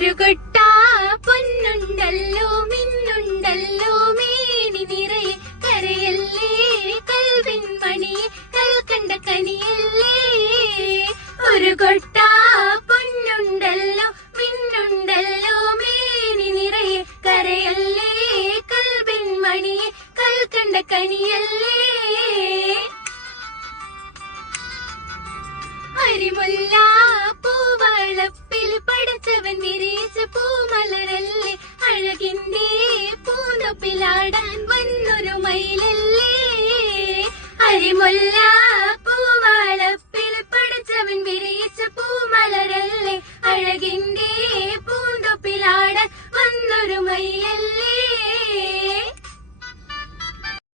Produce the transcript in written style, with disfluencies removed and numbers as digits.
ഒരു കൊട്ട പൊന്നുണ്ടല്ലോ മിന്നുണ്ടല്ലോ മേനി നിറയെ കരയല്ലേ കൽവിൻ മണിയെ കൽക്കണ്ട കനിയല്ലേ. ഒരു കൊട്ട പൊന്നുണ്ടല്ലോ മിന്നുണ്ടല്ലോ മേനി നിറയെ കരയല്ലേ കൽവിൻ മണിയെ കൽക്കണ്ട കനിയല്ലേ. അരിമുല്ല പൂവളപ്പിൽ പടച്ചവൻ വിരിച്ച പൂമലരല്ലേ, അഴകിന്റെ പൂനൊപ്പിലാടാൻ വന്നൊരു മയിലല്ലേ. അരിമുല്ല